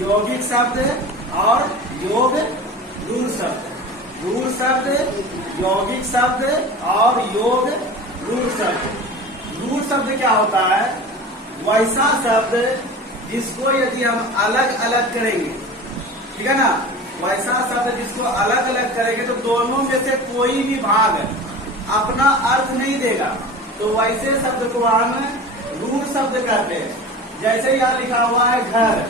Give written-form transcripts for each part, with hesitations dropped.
यौगिक शब्द और योग रूढ़ शब्द। रूढ़ शब्द, यौगिक शब्द और योग रूढ़ शब्द। रूढ़ शब्द क्या होता है? वैसा शब्द जिसको यदि हम अलग अलग करेंगे, ठीक है ना, वैसा शब्द जिसको अलग अलग करेंगे तो दोनों में से कोई भी भाग अपना अर्थ नहीं देगा, तो वैसे शब्द को हम रूढ़ शब्द कहते हैं। जैसे यहाँ लिखा हुआ है घर,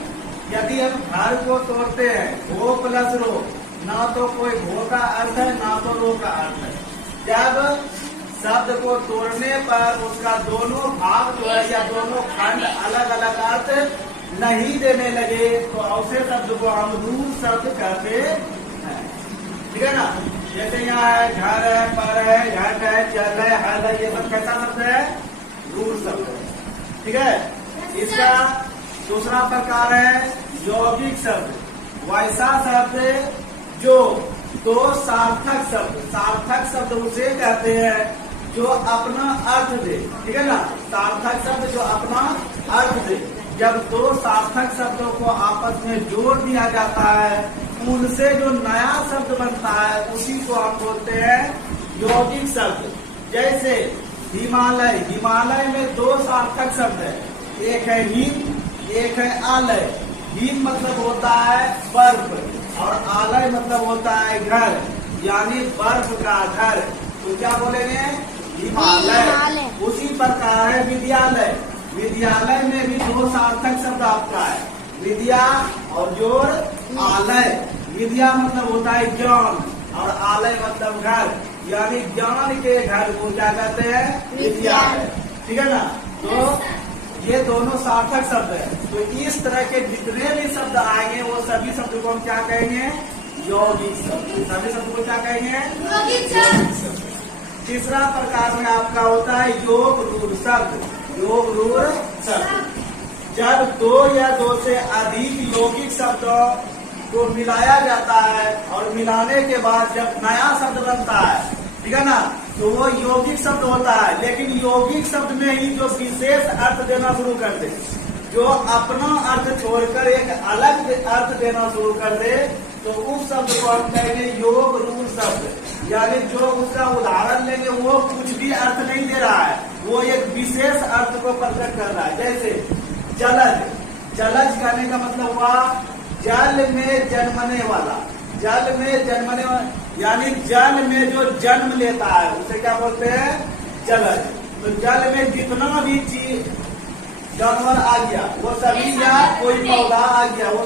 यदि हम घर को तोड़ते हैं घो प्लस रो, ना तो कोई घो का अर्थ है ना तो रो का अर्थ है। जब शब्द को तोड़ने पर उसका दोनों भाग जो है या दोनों खंड अलग अलग अर्थ नहीं देने लगे तो ऐसे शब्द को हम रूढ़ शब्द कहते हैं, ठीक है ना। जैसे यहाँ है घर है, पर है, घट है, चल है, हल है, ये सब कैसा शब्द है? रूढ़ शब्द है, ठीक है। इसका दूसरा प्रकार है यौगिक शब्द। वैसा शब्द जो दो सार्थक शब्द, सार्थक शब्द उसे कहते हैं जो अपना अर्थ दे, ठीक है ना। सार्थक शब्द जो अपना अर्थ दे। जब दो सार्थक शब्दों को आपस में जोड़ दिया जाता है, उनसे जो नया शब्द बनता है उसी को हम बोलते हैं यौगिक शब्द। जैसे हिमालय, हिमालय में दो सार्थक शब्द है, एक है हिम, एक है आलय। हिम मतलब होता है बर्फ और आलय मतलब होता है घर, यानी बर्फ का घर, तो क्या बोलेंगे? हिमालय। उसी प्रकार है विद्यालय। विद्यालय में भी दो सार्थक शब्द आपका है, विद्या और जोड़ आलय। विद्या मतलब होता है ज्ञान और आलय मतलब घर, यानी ज्ञान के घर को क्या कहते हैं? विद्यालय, ठीक है ना। तो ये दोनों सार्थक शब्द है। तो इस तरह के जितने भी शब्द आएंगे वो सभी शब्द को हम क्या कहेंगे? यौगिक शब्द। सभी शब्द को क्या कहेंगे? यौगिक शब्द। तीसरा प्रकार में आपका होता है योग रूढ़ शब्द। योग रूढ़ शब्द, जब दो या दो से अधिक यौगिक शब्दों को मिलाया जाता है और मिलाने के बाद जब नया शब्द बनता है, ठीक है ना, तो वो यौगिक शब्द होता है। लेकिन यौगिक शब्द में ही जो विशेष अर्थ देना शुरू कर दे, जो अपना अर्थ छोड़कर एक अलग अर्थ देना शुरू कर दे, तो उस शब्द को हम कहेंगे योग रूढ़ शब्द। यानी जो उसका उदाहरण लेंगे वो कुछ भी अर्थ नहीं दे रहा है, वो एक विशेष अर्थ को प्रकट कर रहा है। जैसे जलज, जलज कहने का मतलब हुआ जल में जन्मने वाला। जल में जन्मने वाला यानी जल में जो जन्म लेता है उसे क्या बोलते हैं? जलज। तो जल में जितना भी चीज जानवर आ गया वो सभी, या कोई पौधा आ गया वो